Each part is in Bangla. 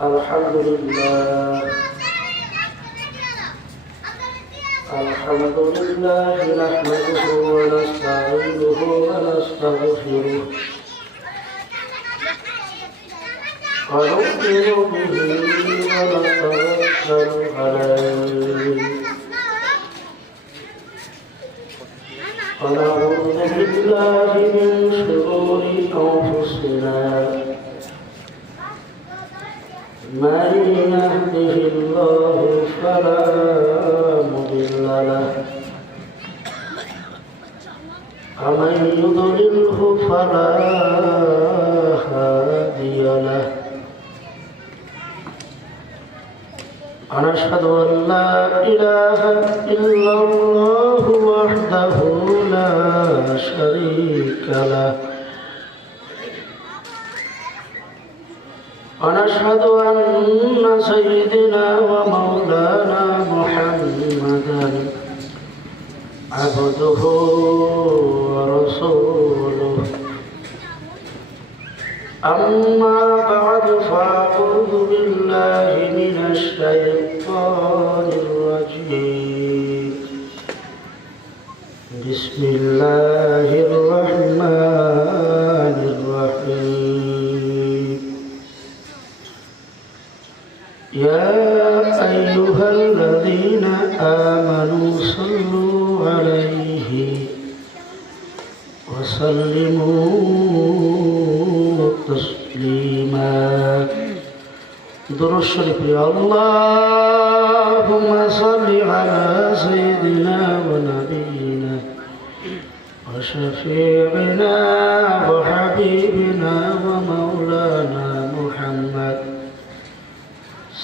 الحمد لله نحمده ونستعينه ونستغفره ونؤمن به ونتوكل عليه ونعوذ بالله من شرور أنفسنا من يهده الله فلا مضل له ومن يضلله فلا هادي له ونشهد أن لا إله إلا الله وحده لا شريك له ونشهد أن سيدنا ومولانا محمدا عبده ورسوله أما بعد فأعوذ بالله من الشيطان الرجيم بسم الله الرحمن الرحيم يا أيها الذين آمنوا صلوا عليه وسلموا تسليما درود الشريف اللهم صل على سيدنا ونبينا وشفيعنا وحبيبنا ومولانا محمد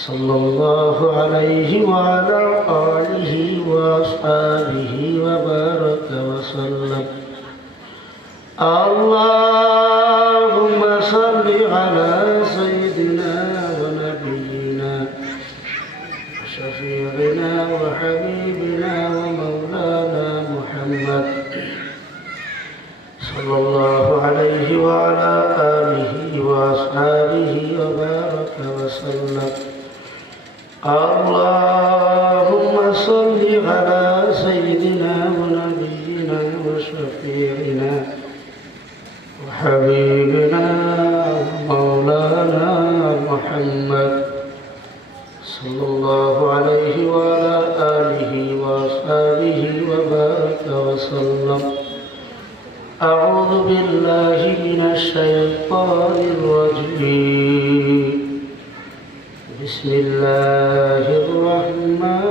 صلى الله عليه وعلى آله وأصحابه وبارك وسلم اللهم صل على سيدنا ونبينا وشفيعنا وحبيبنا ومولانا محمد صلى الله عليه وعلى آله وأصحابه وبارك وسلم اللهم صل على سيدنا ونبينا وشفيعنا وحبيبنا مولانا محمد صلى الله عليه وعلى آله وأصحابه وبارك وسلم أعوذ بالله من الشيطان الرجيم بسم الله الرحمن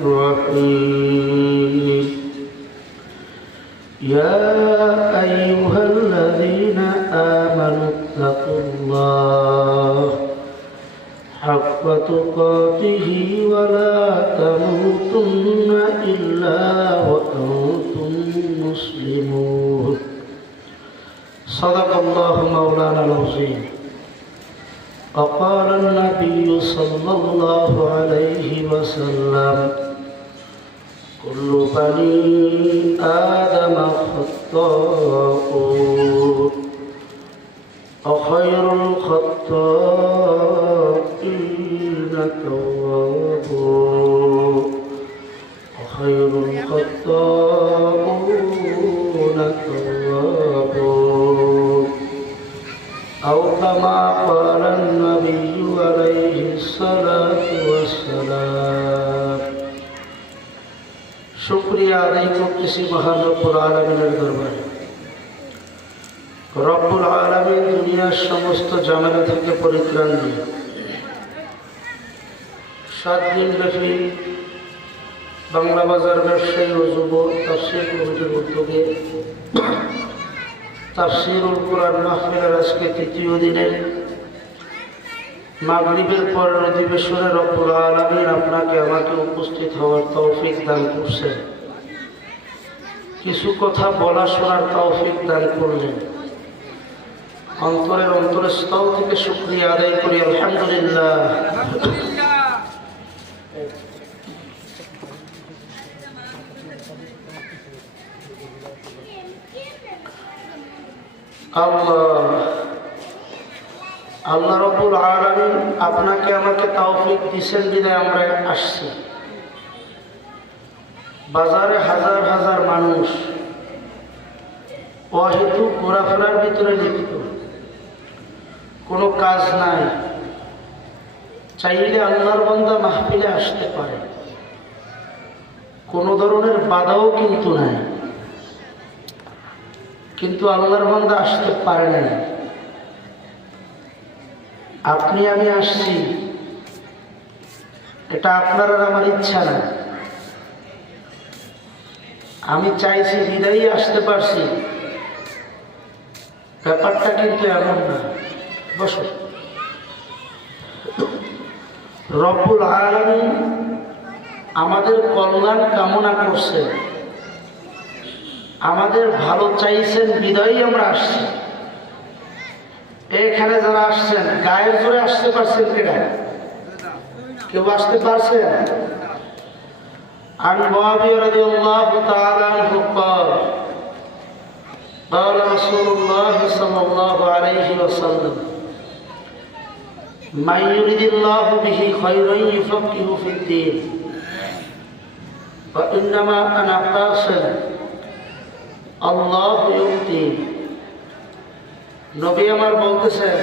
الرحيم يا أيها الذين آمنوا اتقوا الله حق تقاته ولا تموتن إلا وأنتم مسلمون صدق الله مولانا العظيم وقال النبي صلى الله عليه وسلم كل بني آدم خطاؤون وخير الخطائين توابون وخير الخطاؤون توابون أو كما قال النبي عليه الصلاة والسلام শুকরিয়া আদায় করতেছি মহান রব্বুল আলামিনের দরবারে। রব্বুল আলামিন দুনিয়ার সমস্ত ঝামেলা থেকে পরিত্রাণ দিয়ে 7 দিন ব্যাপী বাংলা বাজার ব্যবসায়ী ও যুব তাফসীর কমিটির উদ্যোগে তাফসীরুল কুরআন মাহফিলের আজকে 3য় দিনের মাগরিবের পরের অধিবেশনে রব্বুল আলামিন আপনাকে আমাকে উপস্থিত হওয়ার তৌফিক দান করছেন, কিছু কথা বলা শোনার তৌফিক দান করলেন। অন্তরের অন্তরস্থল থেকে শুকরিয়া আদায় করি আলহামদুলিল্লাহ। আল্লাহ আল্লাহ রাব্বুল আলামিন আপনাকে আমাকে তৌফিক দিয়েছেন বিধায় আমরা আসছি। বাজারে হাজার হাজার মানুষ অহেতুক ঘোরাফেরার ভিতরে লিপ্ত, কোনো কাজ নাই, চাইলে আল্লাহর বান্দা মাহফিলে আসতে পারে, কোনো ধরনের বাধাও কিন্তু নাই, কিন্তু আল্লাহর বান্দা আসতে পারে না। আপনি আমি আসছি, এটা আপনার আর আমার ইচ্ছা না। আমি চাইছি বিদায়ী আসতে পারছি, ব্যাপারটা কিন্তু এমন না। বসো। রব্বুল আলামিন আমাদের কল্যাণ কামনা করছেন, আমাদের ভালো চাইছেন বিদায়ী আমরা আসছি। এখানে যারা আসছেন গায়ের জোরে আসতে পারছেন কিনা? কেউ আসতে পারছেন? عن معاوية رضي الله تعالى عنه قال قال رسول الله صلى الله عليه وسلم من يريد الله به خيرا يفقهه في الدين فإنما أنا قاصد الله يؤتي। নবী আমার বলতেছেন,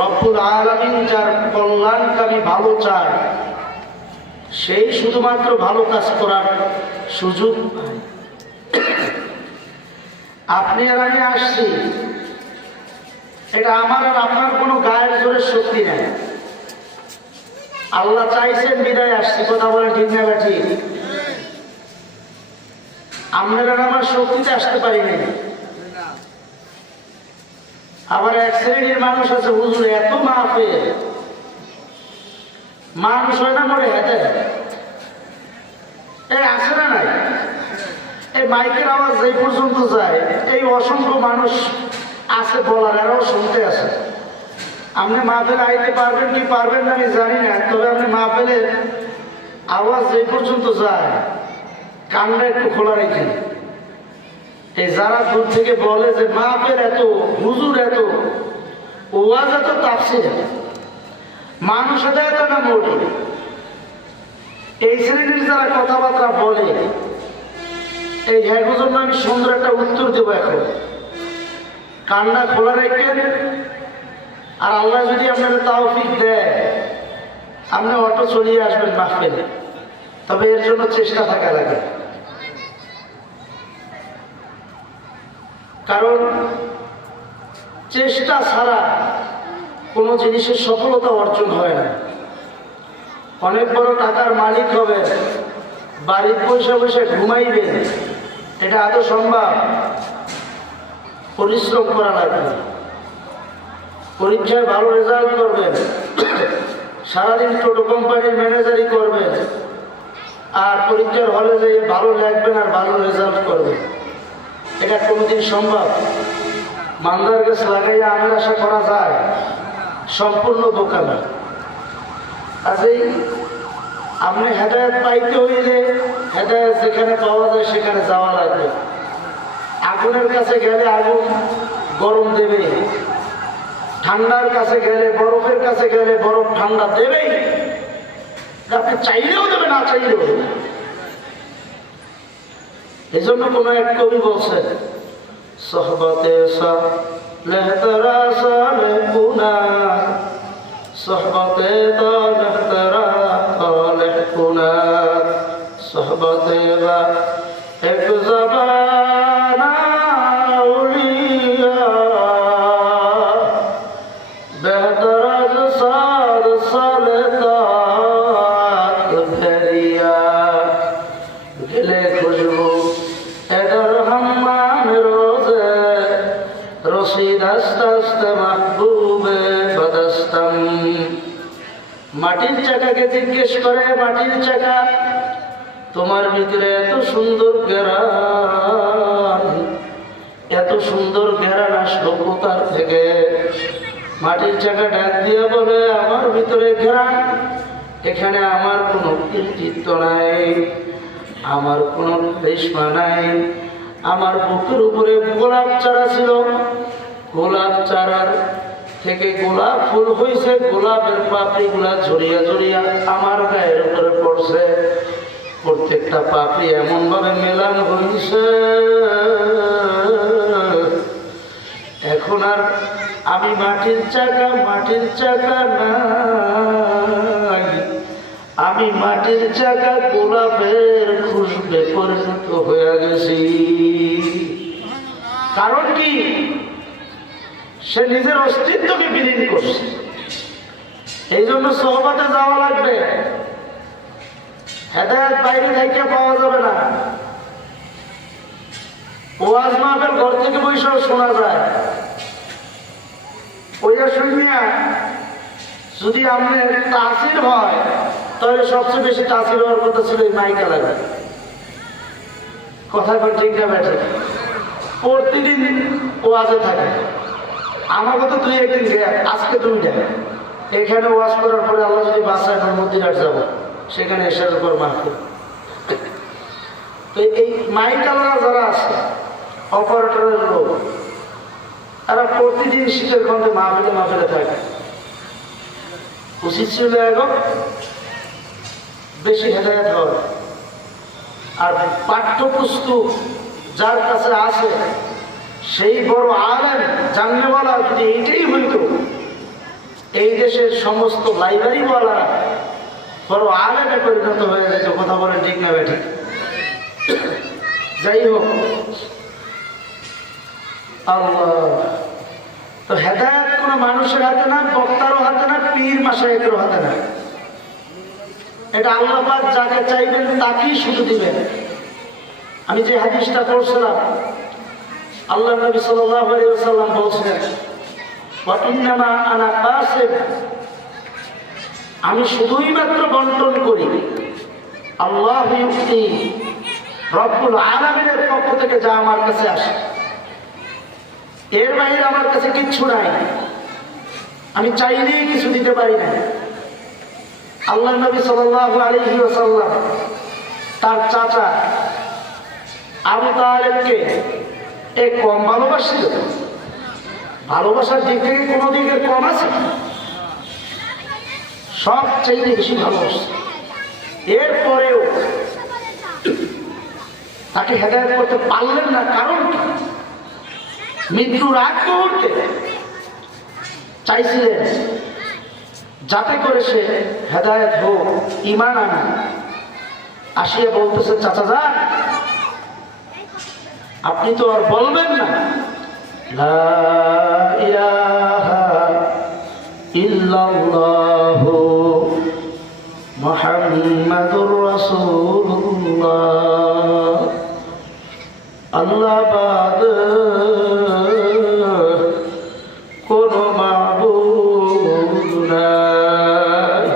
রব্বুল আলামিন যার কল্যাণকামী ভালো চায় সেই শুধুমাত্র ভালো কাজ করার সুযোগ পায়। আপনি আর আমি আসছি, এটা আমার আর আপনার কোনো গায়ের জোরে শক্তি নেই। আল্লাহ চাইছেন বিদায় আসছি। কথা বলে ঠিক না ঠিক? আপনার আর আমার শক্তিতে আসতে পারি নাই। আবার এক শ্রেণীর মানুষ আছে, হুজুর এত মাহফিল, মানুষ হয় না মরে হেঁটে এই আসে না নাই, এই মাইকের আওয়াজ যেই পর্যন্ত যায় এই অসংখ্য মানুষ আছে বলার, এরাও শুনতে আছে। আপনি মাহফিল আইতে পারবেন কি পারবেন না আমি জানি না, তবে আপনি মাহফিলের আওয়াজ যেই পর্যন্ত যায় কানটা একটু খোলা রেখে। এই যারা দূর থেকে বলে যে মাহফিল এত, হুজুর এত, ওয়াজ এত, তাফসীর এত, মানুষ এত না মোটে, এই শ্রেণীর যারা কথাবার্তা বলে, এই হ্যাগোর জন্য আমি সুন্দর একটা উত্তর দেবো। এখন কান্না খোলা রাখেন, আর আল্লাহ যদি আপনাদের তৌফিক দেয় আপনি অটো চলিয়ে আসবেন মাহফিলে, তবে এর জন্য চেষ্টা থাকা লাগে। কারণ চেষ্টা ছাড়া কোনো জিনিসের সফলতা অর্জন হয় না। অনেক বড় টাকার মালিক হবে, বাড়ির পয়সা পয়সা ঘুমাইবে, এটা আদৌ সম্ভব? পরিশ্রম করা লাগবে, পরীক্ষায় ভালো রেজাল্ট করবেন, সারাদিন টোটো কোম্পানির ম্যানেজারই করবেন, আর পরীক্ষার হলে যেয়ে ভালো লাগবেন আর ভালো রেজাল্ট করবেন, এটা কোনোদিন সম্ভব? মান্দার গাছ লাগাইয়া আমের আশা করা যায়? সম্পূর্ণ বোকামি। কাজেই আপনি হেদায়েত পাইতে হইলে হেদায়েত যেখানে পাওয়া যায় সেখানে যাওয়া লাগবে। আগুনের কাছে গেলে আগুন গরম দেবে, ঠান্ডার কাছে গেলে, বরফের কাছে গেলে বরফ ঠান্ডা দেবেই। আপনি চাইলেও দেবে, না চাইলেও দেবে। এই জন্য কোনো এক কবি বলছে, সোহবতে সালেহতরা সালেহুনা, সোহবতে দলেহতরা কলেহুনা, সোহবতে বা এক জবানা উলিয়া, বেহতরাজ সাদ সালেতাত ফেরিয়া, গেলে খুশবু এদর হাম্মাম রোজে, রশিদ আস্তে আস্তে মাহবুবে বদস্তম। মাটির চাকাকে জিজ্ঞেস করে, মাটির চাকা তোমার ভিতরে এত সুন্দর ঘেরান, এত সুন্দর ঘেরান আসলো কোথার থেকে? মাটির চাকা ডাক দিয়ে বলে, আমার ভিতরে ঘেরান, এখানে আমার কোনো কৃতিত্ব নাই, আমার কোনো রেশমা নাই, আমার বুকের উপরে গোলাপ চারা ছিল, গোলাপ চারার থেকে গোলাপ ফুল হয়েছে, গোলাপের পাপড়ি গুলা ঝরিয়া ঝরিয়া আমার গায়ের উপরে পড়ছে। প্রত্যেকটা পাপড়ি এমন ভাবে মেলান হয়েছে, এখন আর আমি মাটির চাকা নাই, আমি মাটির চাকা গোলাপের খুশবে পরিণত হয়ে গেছি। কারণ কি? সে নিজের অস্তিত্বকে বিলীন করছে। এই জন্য সোহবতে যাওয়া লাগবে। হেদায়েত বাইরে থেকে পাওয়া যাবে না। ওয়াজ মাহফিল ঘর থেকে বসেও শোনা যায়। ওইটা শুনিয়া যদি আপনার তাসির হয়, তাহলে সবচেয়ে বেশি তাসির হওয়ার কথা ছিল এই মাইক এলাকায়। কথা ঠিক না ব্যাঠে? প্রতিদিন ওয়াজে থাকে। আমাকে তো 2-1 দিন গ্যাপ, আজকে 2টা। এখানে ওয়াজ করার পরে আল্লাহ যদি বাসায় মদিনার যাবো, সেখানে এসার পর মাহফিল। তো এই মাইকালারা যারা আছে, অপারেটরের লোক, তারা প্রতিদিন শীতের গন্ধে মাহফিলে থাকে। উচিত ছিল এখন বেশি হেদায়েত হয়। আর পাঠ্যপুস্তক যার কাছে আছে সেই বড় আলেম জাননেওয়ালা যদি এইটাই হইত, এই দেশের সমস্ত লাইব্রেরিওয়ালা বড় আলেমে পরিণত হয়ে যেত। কথা বলেন ঠিক না বেঠিক? যাই হোক, আল্লাহ তো হেদায়েত কোনো মানুষের হাতে না, বক্তারও হাতে না, পীর মাশায়েখেরও হাতে না। এটা আল্লাহ পাক যাকে চাইবেন তাকেই শুধু দিবেন। আমি যে হাদিসটা পড়ছিলাম, আল্লাহ নবী সাল্লাল্লাহু আলাইহি ওয়াসাল্লাম বলছিলেন, ওয়া ইন্নামা আনা কাসিব, আমি শুধুই মাত্র বন্টন করি। আল্লাহ ইউতি, রব্বুল আলামিনের পক্ষ থেকে যা আমার কাছে আসে, এর বাইরে আমার কাছে কিচ্ছু নাই। আমি চাইলেই কিছু দিতে পারি না। আল্লাহ নবী সাল্লাল্লাহু আলাইহি ওয়াসাল্লাম তার চাচা আবু তালেবকে কম ভালোবাসছিল? ভালোবাসার দিক থেকে কোনো দিকে কম আছে? সব চাইতে বেশি ভালোবাসছে। এরপরেও তাকে হেদায়েত করতে পারলেন না। কারণ কি? মৃত্যুর আগ মুহূর্তে চাইছিলেন যাতে করে সে হেদায়েত হোক, ঈমান আনে। আসিয়া বলতেছে, চাচা যান, আপনি তো আর বলবেন না লা ইলাহা ইল্লাল্লাহু মুহাম্মাদুর রাসূলুল্লাহ, আল্লাহ বাদ কোনো মাবুদ নাই।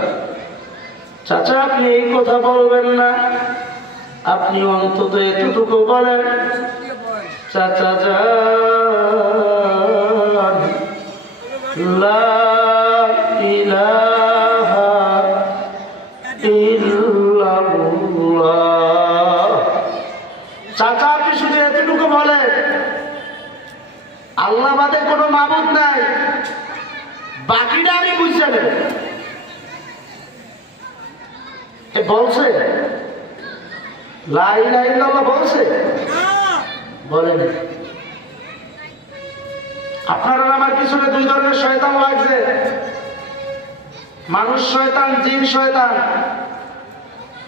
চাচা আপনি এই কথা বলবেন না, আপনি অন্তত এতটুকু বলেন, চাচা যান লা ইলাহা ইল্লাল্লাহ। চাচা আপনি শুধু এতটুকু বলেন, আল্লাহ বাদে কোনো মাবুদ নাই, বাকিটা আমি বুঝতে নেব। বলছে লা ইলাহা ইল্লাল্লাহ বলছে? বলেন। আপনারা আমার পিছনে 2 ধরনের শয়তান লাগছে, মানুষ শয়তান, জিন শয়তান।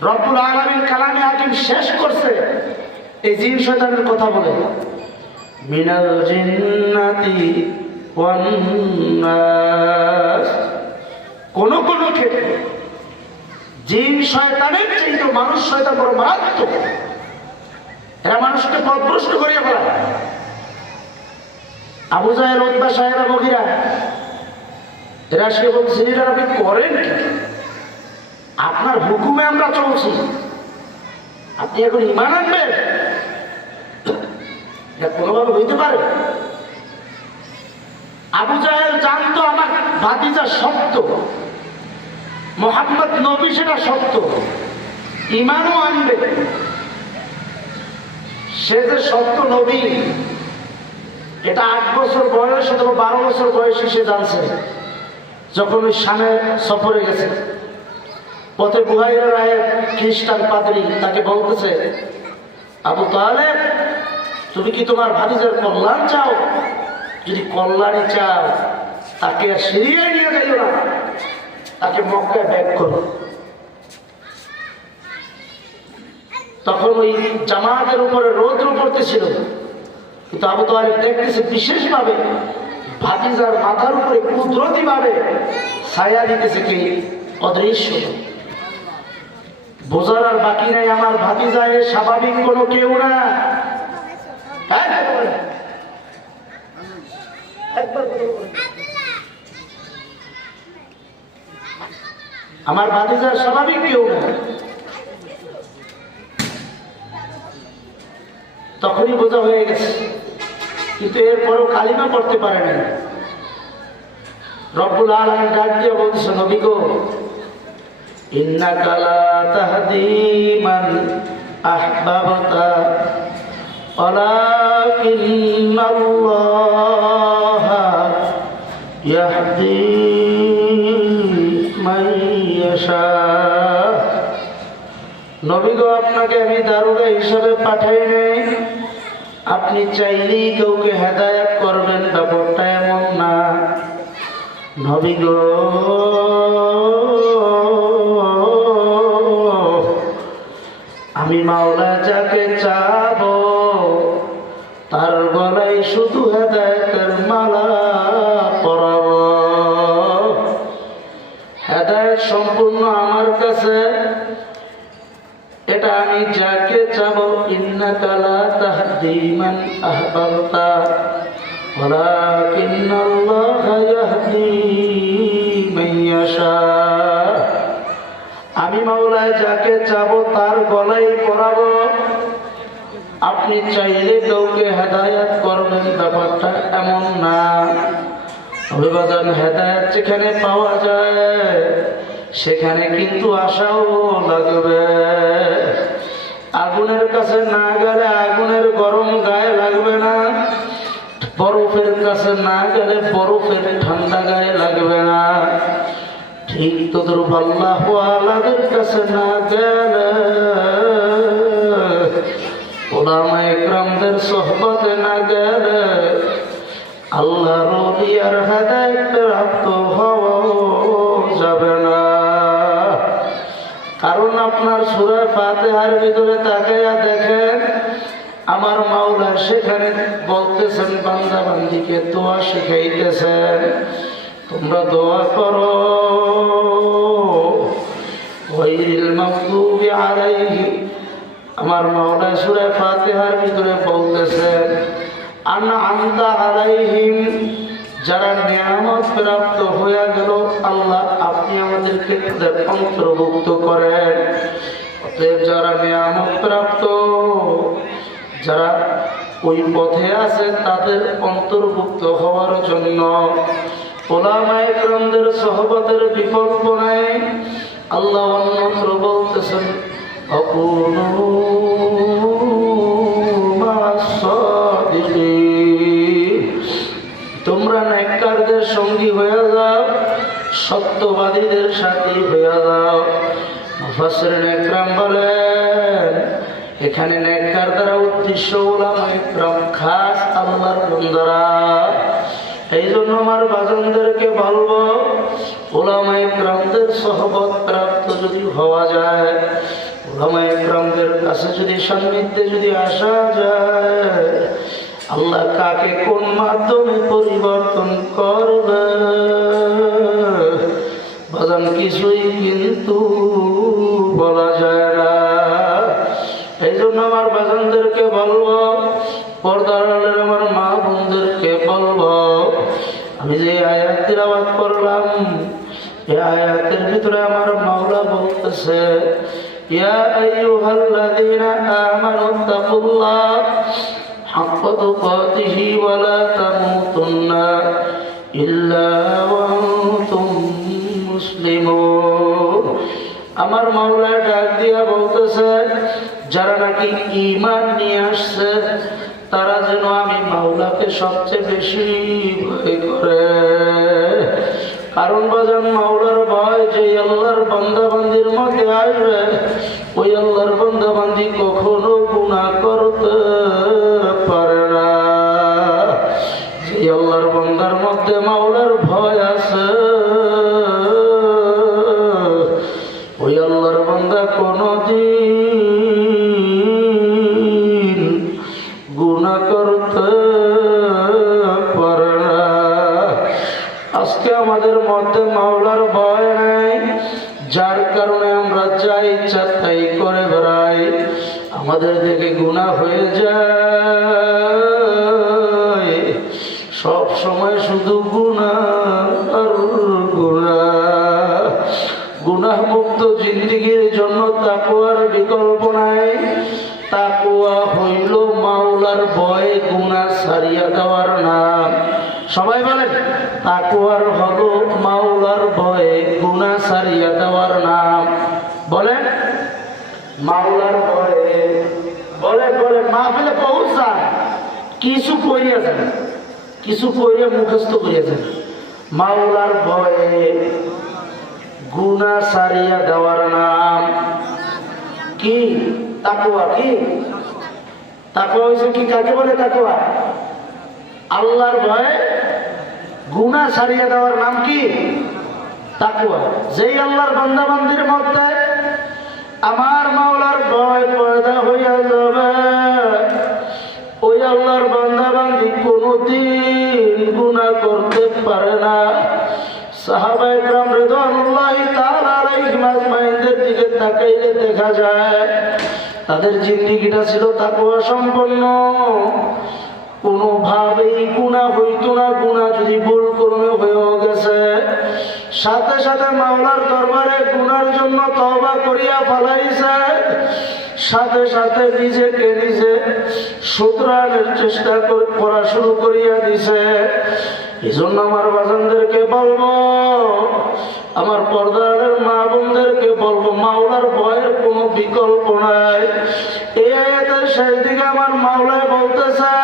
রব্বুল আলামিন কালামে হাকিম শেষ করছে এই জিন শয়তানের কথা বলে, মিনাল জিন্নাতি ওয়ান নাস। কোন কোন ক্ষেত্রে জিন শয়তানের চাইতে মানুষ শয়তান বড় মারাত্মক। এরা মানুষকে পথভ্রষ্ট করিয়া ফেলা। আবু জাহেল, উতবা, সাহেবা, মুগীরা, এরা সে বলছে, এরা আপনি করেন কি? আপনার হুকুমে আমরা চলছি, আপনি এখন ঈমান আনবেন? এটা কোনোভাবে হইতে পারে? আবু জাহেল জানতো আমার ভাতিজা সত্য, মুহাম্মদ নবী সেটা সত্য, ঈমানও আনবে। সে যে সত্য নবী এটা 8 বছর বয়স অথবা 12 বছর বয়সে সে জানছে, যখন ওই শামে সফরে গেছে। পথে বুহাইরা রায়ের খ্রিস্টান পাদ্রী তাকে বলতেছে, আবু তালেব, তুমি কি তোমার ভাতিজার কল্যাণ চাও? যদি কল্যাণই চাও তাকে আর সিরিয়ায় নিয়ে যাইও না, তাকে মক্কায় ব্যাক করো। তখন ওই জামাতের উপরে রৌদ্র পড়তেছিল, কিন্তু আবু তালেব দেখতেছে বিশেষভাবে ভাতিজার মাথার উপরে কুদরতি ভাবে ছায়া দিতেছে কি অদৃশ্য। বোঝার আর বাকি নাই, আমার ভাতিজা এ স্বাভাবিক কোনো কেউ না। আমার ভাতিজার স্বাভাবিক কেউ না। তখনই বোঝা হয়ে গেছে, কিন্তু এরপরও কালিমা পড়তে পারে না। রব্বুল আলামিন ডাক দিয়ে বলতেছে, নবী গো, ইন্নাকা লা তাহদি মান আহবাবতা ওয়ালাকিন্নাল্লাহা ইয়াহদি মান ইয়াশা। নবী গো, আপনাকে আমি দারোগা হিসাবে পাঠাই নাই, আপনি চাইলেই কাউকে হেদায়েত করবেন, ব্যাপারটা এমন না। নবী গো, আমি মাওলা যাকে চাবো তার গলায় শুধু হেদায়েতের মালা পরাবো। হেদায়েত সম্পূর্ণ আমার কাছে, এটা আমি যাকে চাবো। ইন্নাকা লা তাহদি মান আহবাবতা ওয়ালাকিন্নাল্লাহা ইয়াহদি মান ইয়াশা। আমি মাওলা যাকে চাবো তার গলায় পরাবো, আপনি চাইলে কাউকে হেদায়েত করবেন, ব্যাপারটা এমন না। অভিবাদন হেদায়েত যেখানে পাওয়া যায় সেখানে কিন্তু আশাও লাগবে। আগুনের কাছে না গেলে আগুনের গরম গায়ে লাগবে না, বরফের কাছে না গেলে বরফের ঠান্ডা গায়ে লাগবে না। ঠিক তদ্রূপ আল্লাহ ওয়ালাদের কাছে না গেলে, উলামা ইকরামদের সোহবতে না গেলে আল্লাহর ওলিয়ার হেদায়েত প্রাপ্ত হওয়া যাবে না। কারণ আপনার সূরা ফাতিহার ভিতরে তাকাইয়া দেখেন, আমার মাওলা সেখানে বলতেছেন, বান্দা বান্দিকে দোয়া শিখাইতেছেন, তোমরা দোয়া করো, গায়রিল মাগদুবি আলাইহিম। আমার মাওলা সূরা ফাতিহার ভিতরে বলতেছেন, আনআমতা আলাইহিম, যারা নিয়ামত প্রাপ্ত হয়ে গেল, আল্লাহ আপনি আমাদেরকে অন্তর্ভুক্ত করেন। অতএব যারা নিয়ামত প্রাপ্ত, যারা ওই পথে আছে, তাদের অন্তর্ভুক্ত হওয়ার জন্য উলামা ইকরামদের সোহবতের বিকল্প নাই। আল্লাহ অন্যত্র বলতেছেন, আকুনু মা'আস সাদিকিন, তোমরা নেককারদের সঙ্গী হয়ে যাও, সত্যবাদীদের সাথী হয়ে যাও। মুফাসসিরিন ইকরাম বলেন, এখানে নেককার দ্বারা উদ্দেশ্য উলামা ইকরাম, খাস আল্লাহর বান্দারা। এই জন্য আমার বাজানদেরকে বলবো, উলামা ইকরামদের সোহবত প্রাপ্ত যদি হওয়া যায়, উলামা ইকরামদের কাছে যদি সান্নিধ্যে যদি আসা যায়, আল্লাহ কাকে কোন মাধ্যমে পরিবর্তন করবে বাজান কিছুই কিন্তু বলা যায় না। এই জন্য আমার বাজানদেরকে বলবো, পর্দার আড়ালের আমার মা বোনদেরকে বলবো, আমি যে আয়াত তিলাওয়াত করলাম, এই আয়াতের ভিতরে আমার মাওলা বলতেছে, ইয়া আইয়ুহাল্লাযীনা আমানুত্তাকুল্লাহ হাক্কা তুকাতিহি ওয়া লা তামুতুন্না ইল্লা ওয়া আনতুম মুসলিমুন। আমার মাওলা ডাক দিয়া বলতেছে, যারা নাকি ঈমান নিয়ে আসছে তারা যেন আমি মাওলাকে সবচেয়ে বেশি ভয় করে। কারণ বাজান মাওলার ভয় যে আল্লাহর বান্দা বান্দির মধ্যে আসবে, ওই আল্লাহর বান্দা বান্দি কখনো গুনাহ করতে পারে না। যে আল্লাহর বান্দার মধ্যে মাওলার ভয় আছে, ওই আল্লাহর বান্দা কোনদিন গুনাহ করতে পারে না। আজকে আমাদের মধ্যে মাওলার ভয় নাই, যার কারণে আমরা যা ইচ্ছা তাই করে বেড়াই। আমাদের থেকে গুনাহ হয়ে যায়, সব সময় শুধু গুনাহ আর গুনাহ। গুনাহ মুক্ত জিন্দেগীর জন্য তাকওয়ার বিকল্প নাই। তাকওয়া হইল মাওলার ভয়ে গুনাহ ছাড়িয়া দেওয়ার নাম। সবাই বলেন, তাকওয়ার হলো মাওলার ভয়ে গুনাহ ছাড়িয়া দেওয়ার নাম। বলেন, মাওলার ভয়ে। বলেন বলেন, মাহফিলে পৌঁছান, কিছু করিয়াছেন, কিছু করিয়া মুখস্থ করিয়াছেন। মাওলার ভয়ে গুনাহ ছাড়িয়া দেওয়ার নাম কি? তাকওয়া। কি তাকওয়া হইছে কি? কাকে বলে তাকওয়া? আল্লাহর ভয়ে গুনাহ ছাড়িয়া দেওয়ার নাম কি? তাকওয়া। যেই আল্লাহর বান্দা বান্দির মধ্যে আমার মাওলার ভয় পয়দা হইয়া যাবে, ওই আল্লাহর বান্দা বান্দি কোনদিন গুনাহ করতে পারে না। সাহাবায়ে কেরাম রিদওয়ানুল্লাহি তাআলা আলাইহিম আজমাইনদের দিকে তাকাইলে দেখা যায় তাদের জিন্দেগিটা ছিল তাকওয়া সম্পন্ন। কোনোভাবেই গুনাহ হইতো না। গুনাহ যদি ভুল ক্রমে হয়েও গেছে, সাথে সাথে মাওলার দরবারে গুনার জন্য তওবা করিয়া ফেলাইছে, সাথে সাথে নিজেকে নিজে শুধরানোর চেষ্টা করা শুরু করিয়া দিছে। এই জন্য আমার বাজানদেরকে বলবো, আমার পর্দার মা বোনদেরকে বলবো, মাওলার ভয়ের কোনো বিকল্প নাই। এই আয়াতের শেষ দিকে আমার মাওলায় বলতেছে,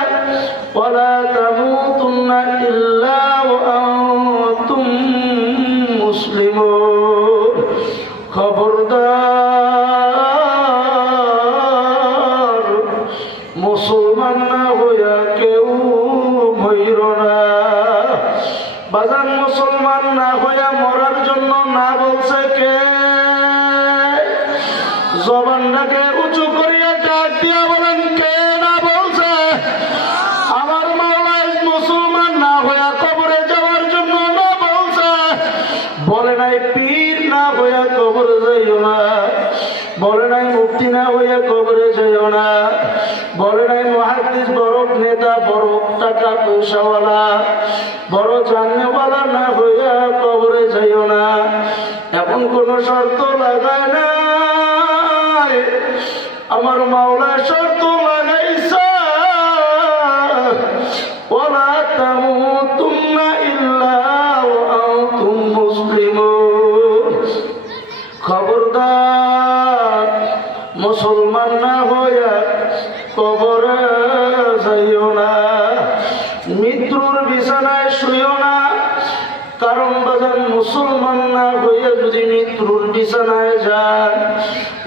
ওয়ালা তামুতুন্না ইল্লা ওয়া আনতুম মুসলিমুন। খবরদার, মুসলমান না হইয়া কেউ মইর না। বাজান, মুসলমান না হইয়া মরার জন্য না বলছে কে? জবানটাকে উঁচু করিয়া ডাক দিয়া বলেন, কে না বলছে? আমার মাওলা মুসলমান না হইয়া কবরে যাওয়ার জন্য না বলছে। বলে নাই পীর না হইয়া কবরে যাইও না, বলে নাই মুফতি না হইয়া কবরে যাইও না, বলে নাই মুহাদ্দিস বড় নেতা বড় টাকা পয়সাওয়ালা বড় জানেওয়ালা না হইয়া কবরে যাইও না। এমন কোন শর্ত লাগায় না, আমার মাওলা শর্ত লাগাইছে, ওয়ালা তামুতুন্না ইল্লা ওয়া আনতুম মুসলিমুন। খবরদার, মুসলমান না হইয়া কবরে যাইও না, মৃত্যুর বিছানায় শুইও না। কারণ বাজান, মুসলমান না হইয়া যদি মৃত্যুর বিছানায় যান,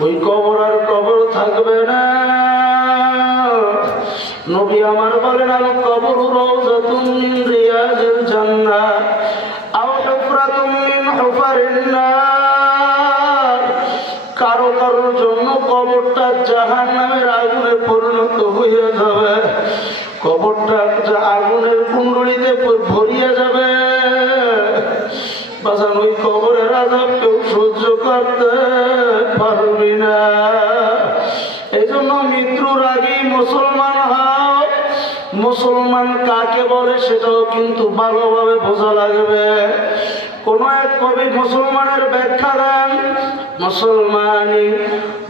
ওই কবর আর কবর থাকবে না। নবী আমার বলেন, আল কবরু রাউযাতুম মিন রিয়াজিল জান্নাহ আও হুফরাতুম মিন হুফারিন নার। কারো কারোর জন্য কবরটা জাহান্নামের আগুনে পরিণত হইয়া যাবে, কবরটা আগুনের কুণ্ডলিতে ভরিয়া যাবে। বাজান, ওই কবরের আযাব কেউ সহ্য করতে পারবি না। এই জন্য মৃত্যুর আগেই মুসলমান হও। মুসলমান কাকে বলে সেটাও কিন্তু ভালোভাবে বোঝা লাগবে। কোন এক কবি মুসলমানের ব্যাখ্যা দেন, মুসলমানি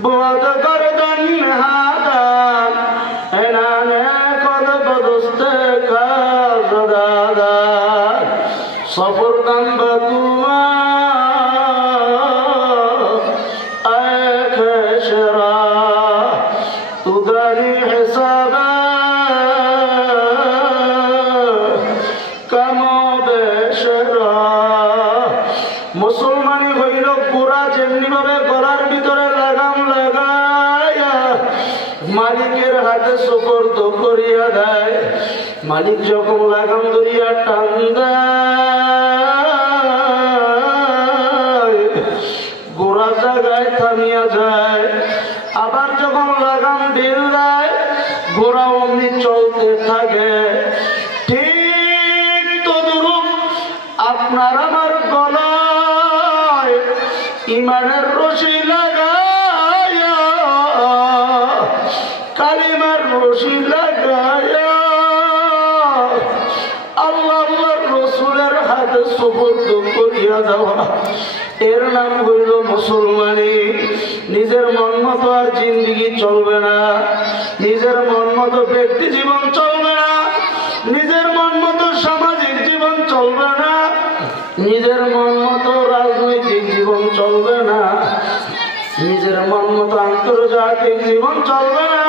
বোধ গর্দন হাদান এনানে কদ বদস্তে কাজদাদা সফর গম্বা তুমা এক শরা তুদারি হিসাবা হাতে সুপর্দ করিয়া দেয়। মালিক যখন লাগাম ধরিয়া টান দেয়, গোড়া জায়গায় থামিয়া যায়। আবার যখন লাগাম ঢিল দেয়, গোড়া অমনি চলতে থাকে। ঠিক তদরূপ আপনার আমার গলায় ইমানের রশি লাগায়া, কালিমার রশি লাগায়া আল্লাহ আল্লাহর রসুলের হাতে সুপর্দ করিয়া দেওয়া, এর নাম হইল মুসলমানি। নিজের মন মতো আর জিন্দিগি চলবে না, নিজের মন মতো ব্যক্তি জীবন চলবে না, নিজের মন মতো সামাজিক জীবন চলবে না, নিজের মন মতো রাজনৈতিক জীবন চলবে না, নিজের মন মতো আন্তর্জাতিক জীবন চলবে না,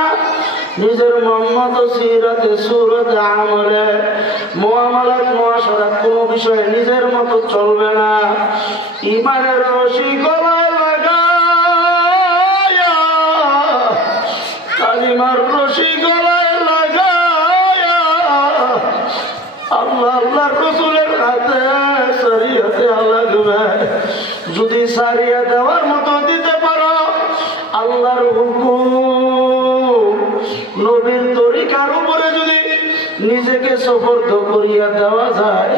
নিজের মন মতো সিরাতে সুরতে আমলে মুআমালাত মুআশারাত কোনো বিষয়ে নিজের মতো চলবে না। ইমানের রশি গলায় লাগায়া, কালিমার রশি গলায় লাগায়া আল্লাহ আল্লাহর রাসূলের হাতে শরীয়তে লাগবে। যদি সারিয়া দেওয়ার মতো দিতে পারো, আল্লাহর হুকুম নবীর তরিকার উপরে যদি নিজেকে সুপর্দ করিয়া দেওয়া যায়,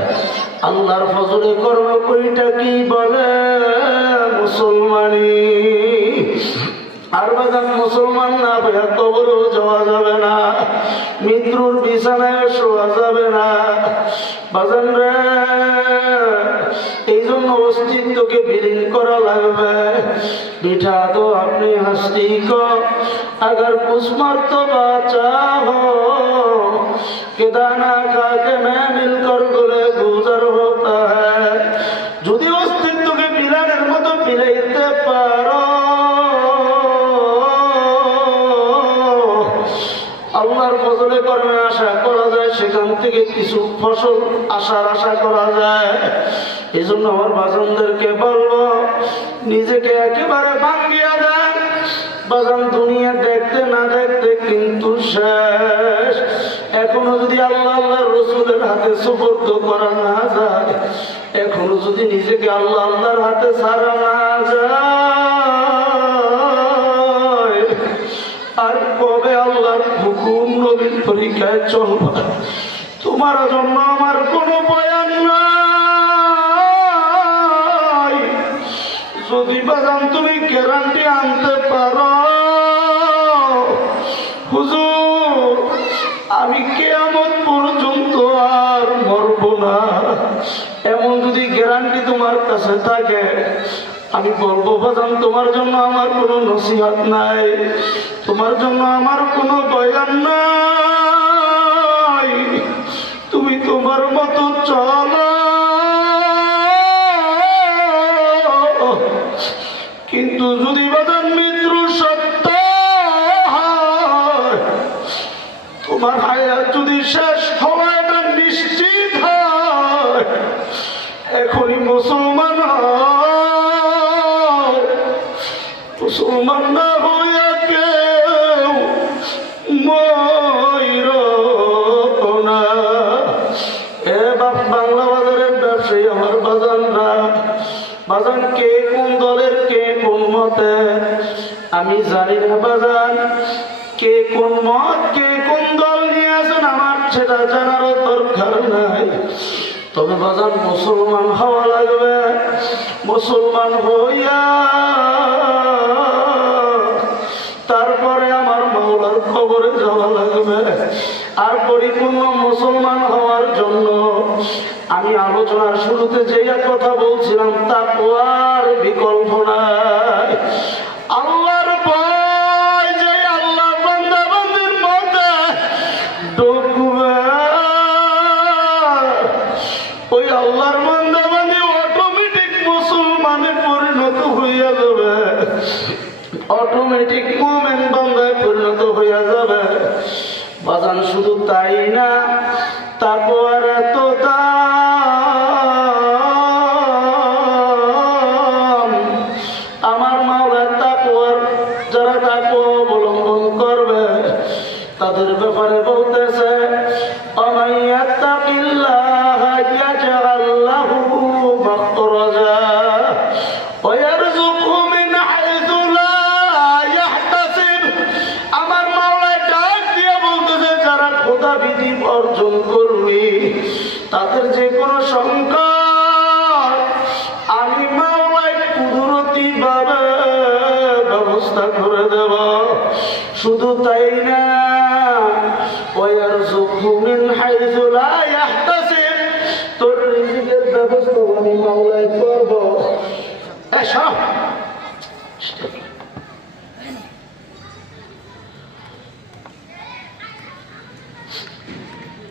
আল্লাহর ফজলে কর্ম কইটা কি বলে মুসলমানি। আর বাজান মুসলমান না হইয়া কবরেও যাওয়া যাবে না, মৃত্যুর বিছানায় শোয়া যাবে না। বাজান রে, এই জন্য অস্তিত্বকে বিলীন করা লাগবে। बिठा दो अपनी हस्ती को अगर कुछ मर्तबा चाहो कि दाना खा के मैं मिलकर गुले गुजर होता है। যদি অস্তিত্বকে বিলানের মতো বিলাইতে পারো, আল্লাহর ফজলে কর্মে আশা করা যায়, সেখান থেকে কিছু ফসল আশা করা যায়। এই জন্য আমার বাজানদেরকে বলবো, নিজেকে একেবারে ভাঙ্গিয়া দেন। বাজান দুনিয়া দেখতে না দেখতে কিন্তু শেষ। এখনো যদি আল্লাহ আল্লাহর রসুলের হাতে সুপর্দ করা না যায়, এখনো যদি নিজেকে আল্লাহ আল্লাহর হাতে ছাড়া না যায়, আর কবে আল্লাহর হুকুম নবীর তরিকায় চলবা? তোমার জন্য আমার কোনো বয়ান নাই। যদি বাজান তুমি গ্যারান্টি আনতে পারো, হুজুর আমি কিয়ামত পর্যন্ত আর মরব না, এমন যদি গ্যারান্টি তোমার কাছে থাকে, আমি বলবো বাজান তোমার জন্য আমার কোনো নসিহত নাই, তোমার জন্য আমার কোনো বয়ান নাই। তুমি তোমার মতো চলো, কিন্তু যদি বাজান মৃত্যু সত্য হয়, তোমার হায়াত যদি শেষ হওয়া এটা নিশ্চিত হয়, এখনই মুসলমান হয়। মুসলমান না হইয়া কেউ মইরো না। এ বাংলা বাজারের ব্যবসায়ী আমার বাজানরা, বাজান কে কোন দলের, কে কোন মতের আমি জানি না। বাজান কে কোন মত, কে কোন দল নিয়ে আসেন, আমার সেটা জানারও দরকার নাই। তবে বাজান মুসলমান হওয়া লাগবে। মুসলমান হইয়া তারপরে আমার মাওলার কবরে যাওয়া লাগবে। আর পরিপূর্ণ মুসলমান হওয়ার জন্য আমি আলোচনার শুরুতে যে কথা বলছিলাম, তাকওয়ার বিকল্প নাই। আল্লাহর ভয় যে আল্লাহ বান্দা বান্দির মধ্যে ঢুকবে, ওই আল্লাহর বান্দা বান্দি অটোমেটিক মুসলমানে পরিণত হইয়া যাবে, অটোমেটিক মুমিন বান্দায় পরিণত হইয়া যাবে। বাজান শুধু তাই না, তারপর এত দাম আমার মাওলার তাকওয়ার, যারা তাকওয়া অবলম্বন করবে যায় ওয়ারযুকহু মিন হাইসু লা ইয়াহতাসিব আমার মাওলা ডাক দিয়ে বলতেছে যারা খোদা বিধি অর্জন করবে তাদের যে কোনো সংকট আমি মাওলা কুদরতি ভাবে ব্যবস্থা করে দেব শুধু তাই না ওয়ারযুকহু মিন হাইসু লা ইয়াহতাসিব তোর রিজিকের ব্যবস্থা আমি মাওলা করব সব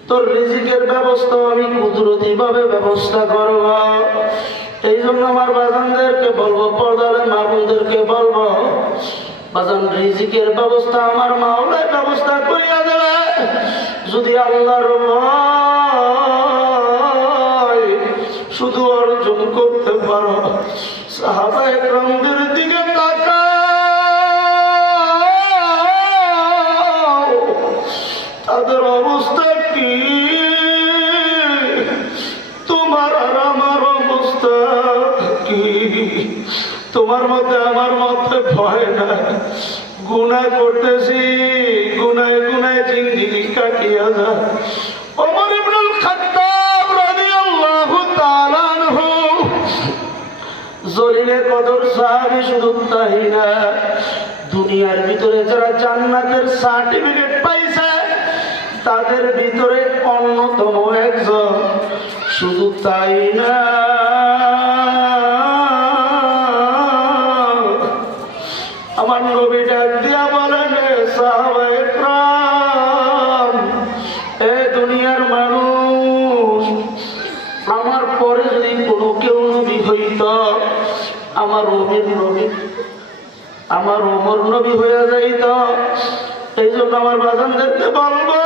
তোর রিজিকের ব্যবস্থা আমি কুদরতি ভাবে ব্যবস্থা করব এই জন্য আমার বাজানদেরকে বলবো পর্দার মা বোনদেরকে বলবো বাজান রিজিকের ব্যবস্থা আমার মাওলায় ব্যবস্থা করিয়া দেবে যদি আল্লাহর ভয় শুধু অর্জন করতে পারো সাহাবা একরামদের দিকে তাকাও তাদের অবস্থা কি তোমার আর আমার অবস্থা কি তোমার মধ্যে আমার মধ্যে ভয় নাই গুনাহ করতেছি গুনায় গুনায় জিন্দেগি কাটিয়া যায় ওমর ইবনুল খাত্তাব রাদিয়াল্লাহু তাআলা আনহু জলিলে কদর সাহাবী শুধু তাই না দুনিয়ার ভিতরে যারা জান্নাতের সার্টিফিকেট পাইছে তাদের ভিতরে অন্যতম একজন শুধু তাই না আমার নবী ডাক দিয়া বলেন সাহাবায়ে কেরাম এ দুনিয়ার মানুষ আমার পরে যদি কোনো কেউ নবী হইত আমার ওমর নবী হয়ে যাইত এই জন্য আমার বাজানদেরকে বলবো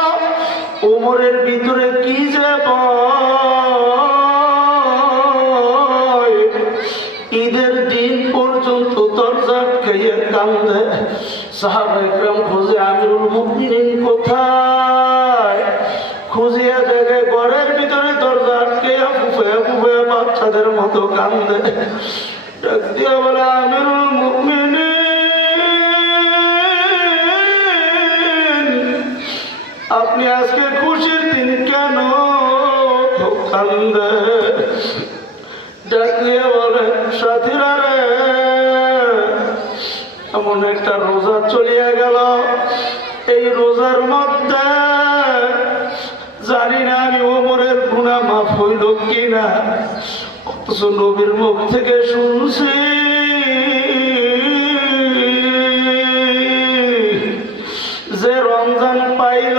ওমরের ভিতরে কি যে ভয় ঈদের দিন পর্যন্ত দরজা খেয়ে কান্দে সাহাবায়ে কেরাম খোঁজে আমিরুল মুমিনিন কোথায় খুঁজিয়া দেখে ঘরের ভিতরে দরজা আটকে ফুফে বাচ্চাদের মতো কান্দে ডাক দিয়া বলে আমিরুল মুমিনিন আপনি আজকে খুশির দিন কেন কান্দে ডাক দিয়া বলে সাথীরা রে এমন একটা রোজা চলিয়া গেল এই রোজার মধ্যে জানি না আমি ওমরের গুনাহ মাফ হইল কিনা অথচ নবীর মুখ থেকে শুনছি যে রমজান পাইল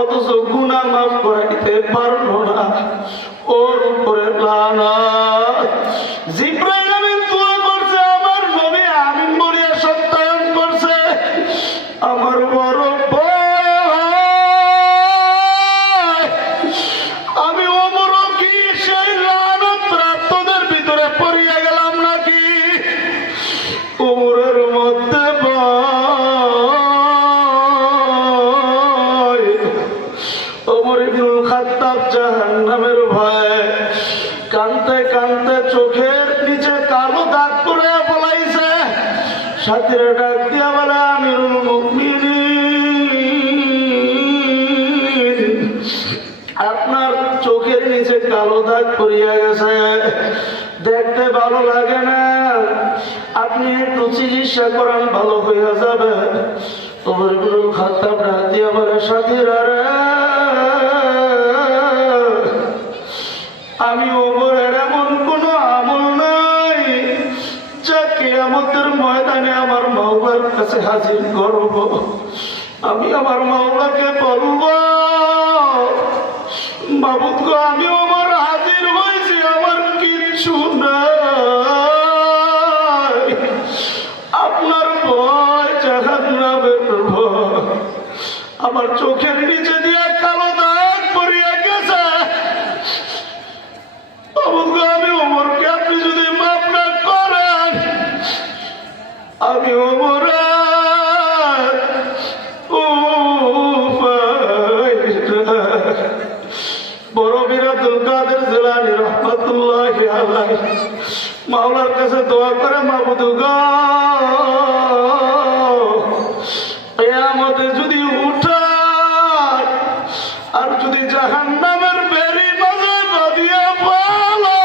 অথচ গুনাহ মাফ করাইতে পারল না ওর উপরে লানত জিবরাইল আমিন দোয়া করছে আমার নবী আমিন বলিয়া সত্যায়ন করছে আমার বড় আমি ওমর কি সেই লানত প্রাপ্তদের ভিতরে পড়িয়া গেলাম নাকি ওমরের মধ্যে ওমর ইবনুল খাত্তাব জাহান্নামের ভয় কানতে কানতে চোখের নিচে কালো দাগ করে ফলাইছে সাথীরা ডাক দিয়া বলে আমিরুল মুমিনিন আপনার চোখের নিচে কালো দাগ পড়িয়া গেছে দেখতে ভালো লাগে না আপনি একটু চিকিৎসা করান ভালো হইয়া যাবে ওমর ইবনুল খাত্তাব ডাক দিয়া বলে সাথীরা রে আমি ওমরের এমন কোন আমল নাই যা কিয়ামতের ময়দানে আমার মাওলার কাছে হাজির করব আমি আমার মাওলাকে বলবো মাবুদ গো আমি ওমর হাজির হয়েছি আমার কিচ্ছু নাই আপনার ভয় জাহান্নামের ভয় আমার চোখের নিচে দিয়ে কালো দাগ পড়িয়া গেছে আমি ওমরকে আপনি যদি মাফ না করেন আমি ওমর বড় বীর আব্দুল কাদের জিলানী রাহমাতুল্লাহি আলাইহি মাওলার কাছে দোয়া করে, মাবুদ গো কিয়ামতে যদি উঠায় আর যদি জাহান্নামের বেরি মাঝে বাঁধিয়া ফেলে,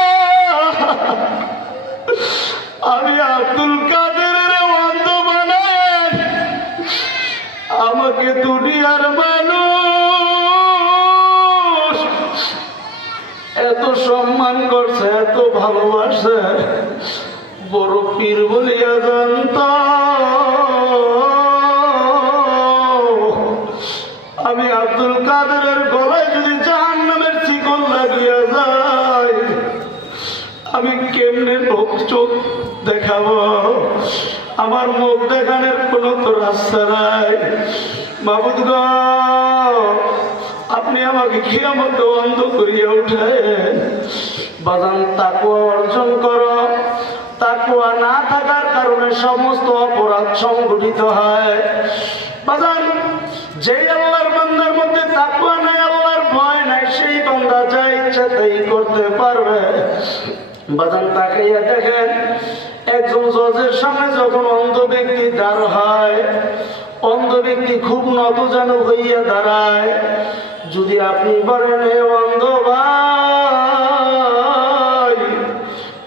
আমি আব্দুল কাদেরের অন্ধ বানায় আমাকে দুনিয়ার মানুষ এত সম্মান করছে, এত ভালোবাসে, বড় পীর বলিয়া জানত, আমি আব্দুল কাদেরের গলায় যদি জাহান্নামের শিকল লাগিয়া যায়, আমি কেমনে চোখ দেখাবো? আমার মুখ দেখানোর কোনো তো রাস্তা নাই। মাবুদ গো আপনি আমাকে কিয়ামতে অন্ধ করিয়া উঠেন। বাজান তাকওয়া অর্জন করো। তাকওয়া না থাকার কারণে সমস্ত অপরাধ সংঘটিত হয়। বাজান যে আল্লাহর বান্দার মধ্যে তাকওয়া নাই, আল্লাহর ভয় নাই, সেই বান্দা যা ইচ্ছা তাই করতে পারবে। বাজান তাকাইয়া দেখেন, একজন জজের সামনে যখন অন্ধ ব্যক্তি দাঁড় হয়, অন্ধ ব্যক্তি খুব নতজানু হইয়া দাঁড়ায়। যদি আপনি বলেন, হে অন্ধ ভাই,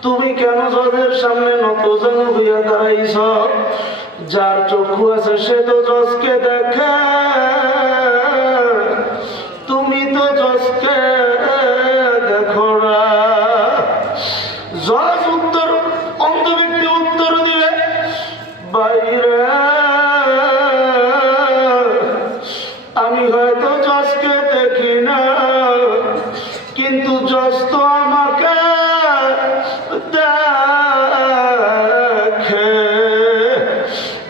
তুমি কেন জজের সামনে নতজানু হইয়া দাঁড়াইছ? যার চক্ষু আছে সে তো জজকে দেখে, তুমি তো জজকে দেখো না। জজ উত্তর, অন্ধ ব্যক্তি উত্তর দিবে, বাইরে আমি হয়তো জজকে দেখি না, কিন্তু জজ তো আমাকে দেখে।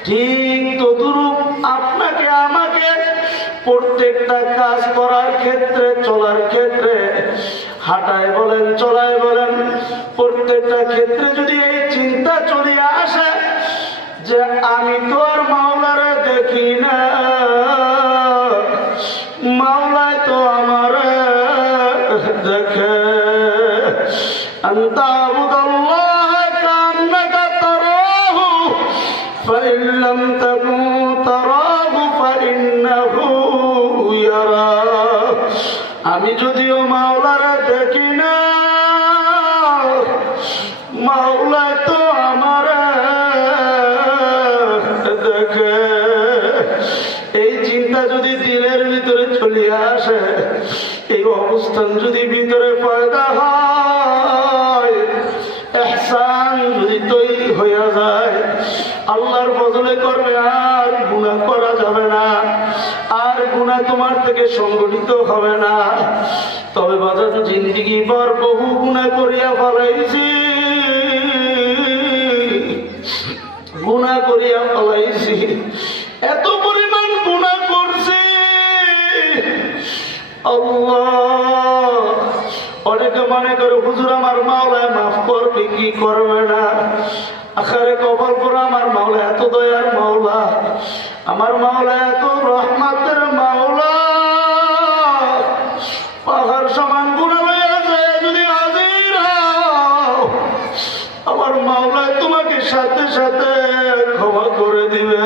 ঠিক তদ্রূপ আপনাকে আমাকে প্রত্যেকটা কাজ করার ক্ষেত্রে, চলার ক্ষেত্রে, হাঁটায় বলেন, চলায় বলেন, প্রত্যেকটা ক্ষেত্রে যদি এই চিন্তা চলিয়া আসে যে আমি তো আর মাওলারে দেখি না, মাওলায় তো আমার দেখে। আনতা আবুদাল্লাহ কান্নাকা তারাহু ফাইন লাম তাকুন তারাহু ফাইন্নাহু ইয়ারা। আমি যদিও মাওলারে দেখি না, মাওলায় তো আমার দেখে। এই চিন্তা যদি দিলের ভিতরে চলিয়া আসে, এই অবস্থান যদি ভিতরে পয়দা হয়, ইহসান যদি তৈরি হইয়া যায়, আল্লাহর ফজলে করবে, আর গুনাহ করা যাবে না, আর গুনাহ তোমার থেকে সংগঠিত হবে না। তবে বাজার জিন্দিগি ভর বহু গুনাহ করিয়া ফেলাইছি, গুনাহ করিয়া ফেলাইছি, এত পরিমাণ গুনাহ করছি। আল্লাহ, অনেকে মনে করে হুজুর আমার মাওলায় মাফ করবে, কি করবে না। আখারে কবল করে আমার মাওলা এত দয়ার মাওলা, আমার মাওলা এত রহমতের মাওলা, পাহাড় সমান গুনাহ লইয়া যায় যদি হাজির হও, আমার মাওলায় তোমাকে সাথে সাথে ক্ষমা করে দিবে।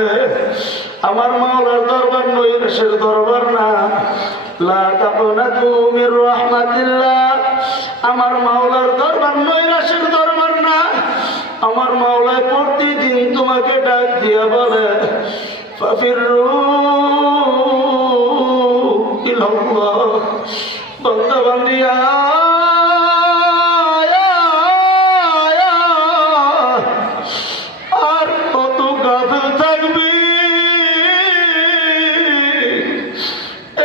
আমার মাওলার দরবার নৈরাশের দরবার না। লা তাকনাতু মির রাহমাতিল্লাহ, আমার মাওলার দরবার নৈরাশের দরবার না। আমার মাওলায় প্রতিদিন তোমাকে ডাক দিয়া বলে, ফাফিরু ইলাল্লাহ, বান্দা বান্দিয়া আর কত গাফেল থাকবি?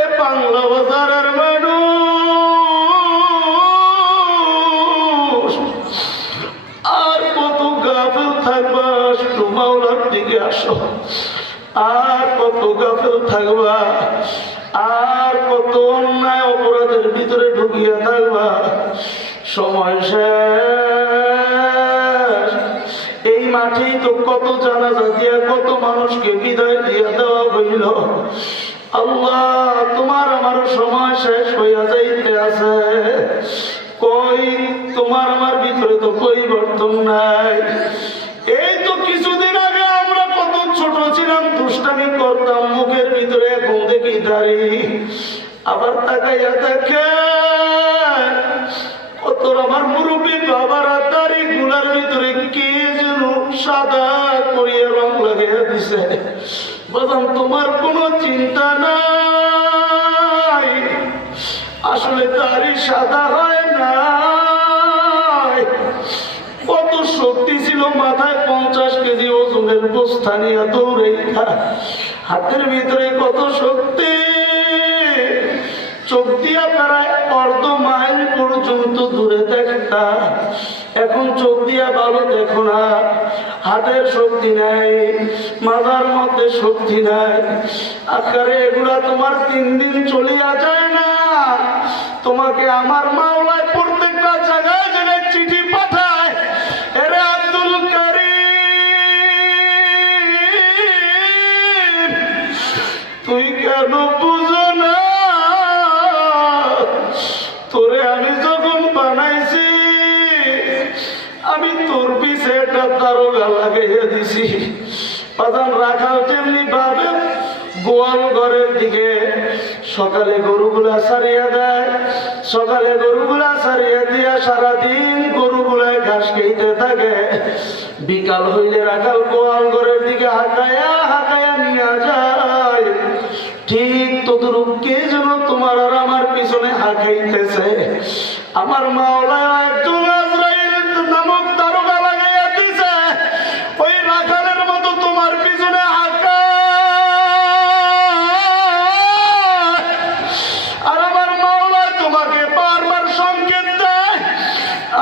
এ বাংলা বাজারের মানুষ আর কত গাফেল থাকবা? একটু মাওলার দিকে আসো। আর কত গাফেল থাকবা? আর কত অন্যায় অপরাধের ভিতরে ঢুকিয়া থাকবা? সময় শেষ। এই মাঠেই তো কত জানাজা দিয়া কত মানুষকে বিদায় দিয়া দেওয়া হইল। আল্লাহ, তোমার আমার সময় শেষ হইয়া যাইতে আছে। কই তোমার আমার ভিতরে তো পরিবর্তন নাই। এই তো কিছুদিন আগে আমরা কত ছোট ছিলাম, দুষ্টামি করতাম মুখের ভিতরে, এখন দেখি দাঁড়ি। আবার তাকাইয়া দেখে কত আমার মুরব্বী বাবারা দাড়ি গুলার ভিতরে কি যেন সাদা করিয়ে রং লাগিয়ে দিছে। বললাম তোমার কোনো চিন্তা নাই, আসলে দাড়ি সাদা হয় না। কত শক্তি ছিল মাথায়, 50 কেজি ওজনের বস্তা নিয়ে দৌড়ে, হাতের ভিতরে কত শক্তি, চোখ দিয়া প্রায় অর্ধ মাইল পর্যন্ত দূরে দেখতা, এখন চোখ দিয়া ভালো দেখো না। হাতের শক্তি নাই, মাথার মধ্যে শক্তি নাই। আকারে এগুলা তোমার 3 দিন চলিয়া যায় না। তোমাকে আমার মাওলায় প্রত্যেকটা জায়গায় জায়গায় চিঠি পাঠায়, এরে আব্দুল কারীম তুই কেন বুঝো না? তোরে আমি যখন বানাইছি আমি তোর পিছে একটা দারোগা লাগাইয়া দিছি। বাজান রাখাল যেমনি ভাবে গোয়াল ঘরের দিকে সকালে গরুগুলা সারিয়া দেয়, সকালে গরুগুলা সারিয়া দিয়া সারাদিন গরুগুলায় ঘাস খেতে থাকে। বিকাল হইলে রাখাল গোয়াল ঘরের দিকে হাঁকায়া হাঁকায়া নিয়ে যায়। ঠিক তদরূপ কে যেন তোমার আর আমার পিছনে হাঁকাইতেছে। আমার মাওলা একজন আজরাইল নামক দারোগা লাগাইয়া দিছে, ওই রাখালের মতো তোমার পিছনে হাঁকা। আর আমার মাওলা তোমাকে বারবার সংকেত দেয়,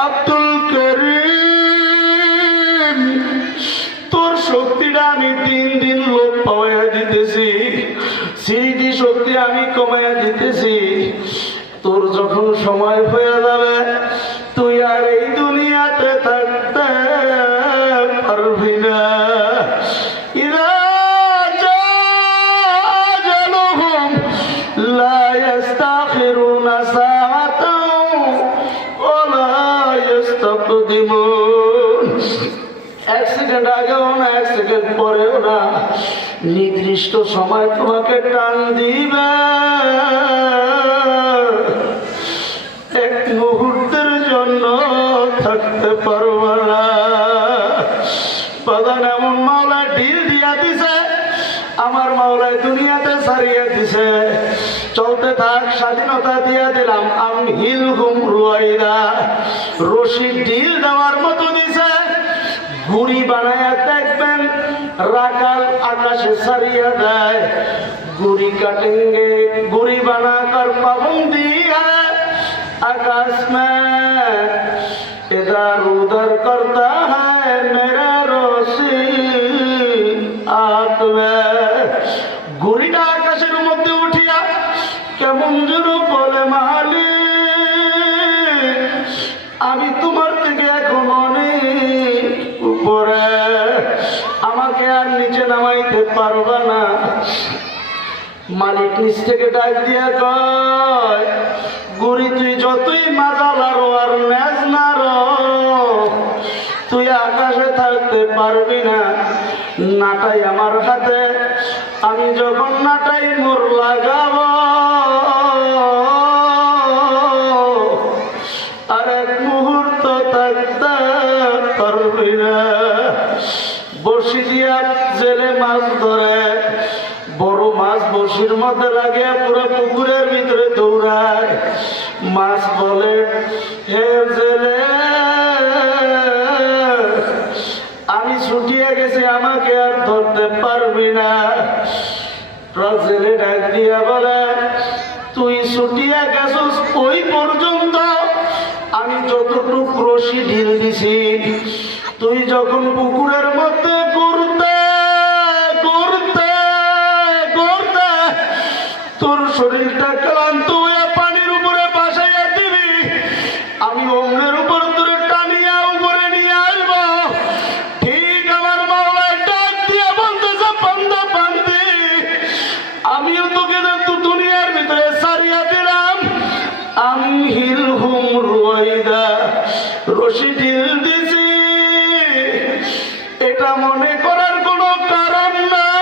আব্দুল করিম তোর শক্তিটা আমি 3 দিন লোপ পাওয়া দিতেছি, স্মৃতি শক্তি আমি কমাইয়া দিতেছি। তোর যখন সময় হয়ে যাবে তুই আর এই দুনিয়াতে থাকতে পারবি না। অ্যাক্সিডেন্ট আগেও না, অ্যাক্সিডেন্ট পরেও না, নির্দিষ্ট সময় তোমাকে টান দিবে। এক মুহূর্তের জন্য থাকতে পারবে না। বাজান এমন মাওলা ঢিল দিয়া দিছে, আমার মাওলায় দুনিয়াতে ছাড়িয়ে দিছে। চলতে থাক, স্বাধীনতা দিয়া দিলাম। আমি হিল হুম রুয়াইদা, রশি ঢিল দেওয়ার মতো দিছে। ঘুড়ি বানায়া দেখবেন রাখাল আকাশে ছাড়িয়া দেয়। ঘুড়ি কাটেंगे, घुड़ी बनाकर पाबंदी है आकाश में, इधर उधर करता है मेरा रस्सी हाथ में। ঘুড়িটা আকাশের মধ্যে উঠিয়া কেমন যেন বলে, মালিক আমি তোমার থেকে এখন অনেক উপরে, আমাকে আর নিচে নামাইতে পারবা না। মালিক নিচ থেকে ডাক দিয়া কয়, ঘুড়ি তুই যতই মাজাল আরো আর ম্যাজ মারো, তুই আকাশে থাকতে পারবি না। নাটাই আমার হাতে, আমি যখন নাটাই মোর লাগাবো আর এক মুহূর্ত থাকতে পারবি না। বড়শি দিয়া জেলে মাছ ধরে, বড় মাছ বড়শির মধ্যে লাগিয়ে পুরো পুকুরের ভিতরে দৌড়ায়। মাছ বলে, হে জেলে আমি ছুটিয়ে গেছি, আমাকে আর ধরতে পারবি না। জেলে ডাক দিয়া বলে, তুই ছুটিয়ে গেছিস ওই পর্যন্ত আমি যতটুক রশি ঢিল দিছি। তুই যখন পুকুরের মধ্যে ঘুরতে ঘুরতে ঘুরতে তোর শরীরটা ক্লান্ত হয়ে পানির উপরে বাসাইয়া দিবি, আমি অন্যের উপর তোর টানিয়া উপরে নিয়ে আসবো। ঠিক আমার মাওলা ডাক দিয়ে বলতেছে, বান্দা বান্দি আমিও তোকে দুনিয়ার ভিতরে সারিয়া দিলাম। আমি হিল হুম রুয়াই ঢিল দিছি এটা মনে করার কোনো কারণ নাই।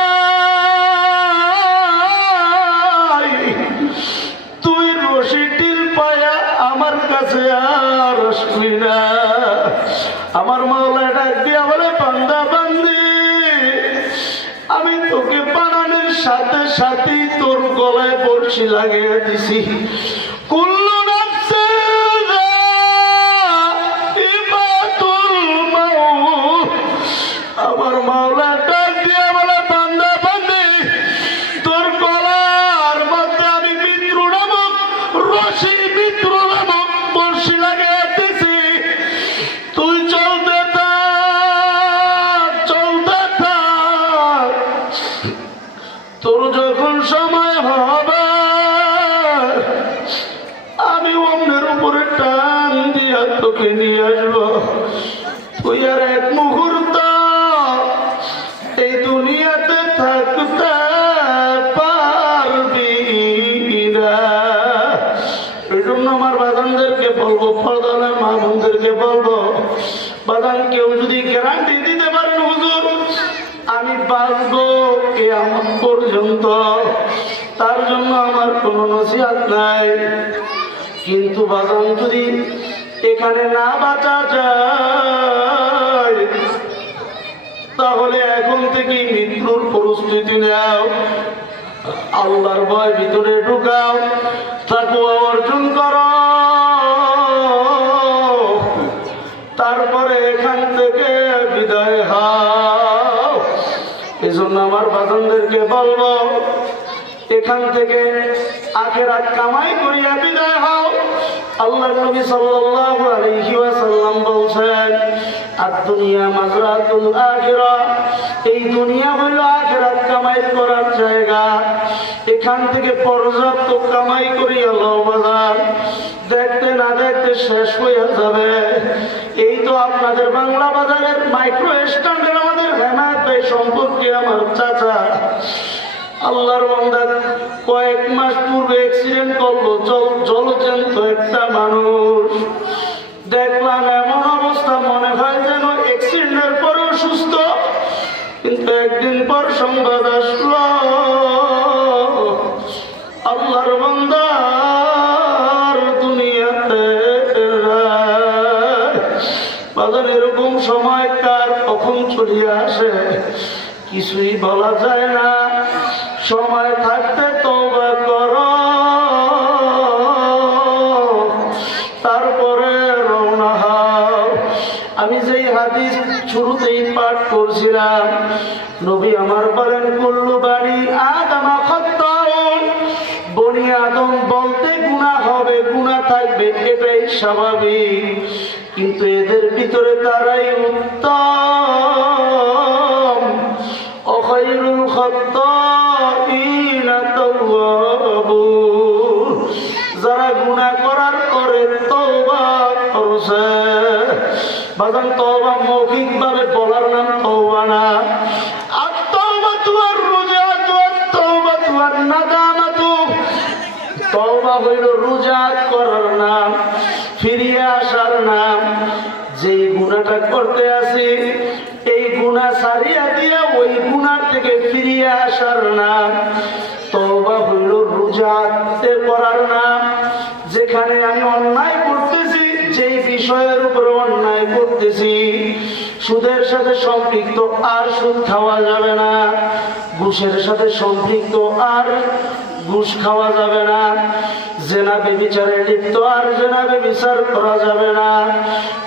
তুই রশি ঢিল পায়া আমার কাছে আর আসবি না। আমার মাওলা ডাক দিয়া বলে, বান্দা বান্দি, আমি তোকে বানানোর সাথে সাথে তোর গলায় বড়শি লাগিয়ে দিছি। কুল্লু নাফসিন যায়িকাতুল মাউত। আমার মাওলা ডাক দিয়া বলে, বান্দা বান্দি, তোর গলার মধ্যে আমি মৃত্যু নামক রশি, মৃত্যু নামক বড়শি লাগিয়ে দিছি। তুই চলতে থাক, চলতে থাক। তোর যখন সময় হবে আমি অন্যের উপরে টান দিয়া তোকে নিয়ে আসবো। তুই আর এক মুহূর্ত এই দুনিয়াতে থাকতে পারবি না। এই জন্য আমার বাগানদেরকে বলবো, প্রধানের মা বোনদেরকে বলবো, বাগান কেউ যদি গ্যারান্টি দিতে পারেন হুজুর আমি বাঁচবো কিয়ামত পর্যন্ত, তার জন্য আমার কোনো নসিহত নাই। কিন্তু বাগান যদি এখানে না বাঁচা যায় তাহলে এখন থেকে মৃত্যুর প্রস্তুতি নাও। আল্লাহর ভয় ভিতরে ঢুকাও, তাকওয়া অর্জন করো, তারপরে এখান থেকে বিদায় হও। এজন্য আমার বাজানদেরকে বলবো, এখান থেকে আখিরাত কামাই করিয়া বিদায় হও। আল্লাহর নবী সাল্লাল্লাহু আলাইহি ওয়াসাল্লাম বলেন, আদ-দুনিয়া মাজরাতুল আখিরাহ। এই দুনিয়া হলো আখিরাত কামাই করার জায়গা। এখান থেকে পর্যাপ্ত কামাই করিয়া লও বাজার, দেখতে না দেখতে শেষ হয়ে যাবে। এই তো আপনাদের বাংলা বাজারের মাইক্রো স্ট্যান্ডের আমাদের হেমায়েত ভাই সম্পর্কে আমার চাচা, আল্লাহর বান্দা কয়েক মাস পূর্বে অ্যাক্সিডেন্ট করলো। জলজ্যান্ত একটা মানুষ দেখলাম, এমন অবস্থা মনে হয় যেন অ্যাক্সিডেন্টের পরেও সুস্থ। কিন্তু একদিন পর সংবাদ আসলো আল্লাহর বান্দার দুনিয়াতে বাজার। এরকম সময় কার কখন চলিয়ে আসে কিছুই বলা যায় না। সময় থাকতে তওবা করো, তারপরে রওনা হও। আমি যেই হাদিস শুরুতেই পাঠ করছিলাম, নবী আমার বলেন, কুল্লু বানি আদম খাত্তাউন। বনি আদম বলতে গুনাহ হবে, গুনাহ থাকবে, এটাই স্বাভাবিক। কিন্তু এদের ভিতরে তারাই উত্তম। খায়রুল খাত্তাইনা তাওয়াবুন। যারা গুনাহ করার পরে তওবা করছে। বাজান তওবা মৌখিক ভাবে বলার নাম তওবা না। আত-তাওবাতু আর-রুজআতু আত-তাওবাতু আন-নাদামাতু। তওবা হইল রুজাত করার নাম, ফিরিয়ে আসার নাম। যেই গুনাহটা করতে আসি এই গুনাহ ছাড়িয়া দিয়া ওই গুনাহ থেকে ফিরিয়ে আসার নাম। তওবা হইল রুজাতে করার নাম। যেখানে আমি অন্যায় করতেছি, যেই বিষয়ের উপরে অন্যায় করতেছি, সুদের সাথে সম্পৃক্ত, আর সুদ খাওয়া যাবে না। ঘুষের সাথে সম্পৃক্ত, আর ঘুষ খাওয়া যাবে না। জেনা ব্যভিচারে লিপ্ত, আর জেনা ব্যভিচার করা যাবে না।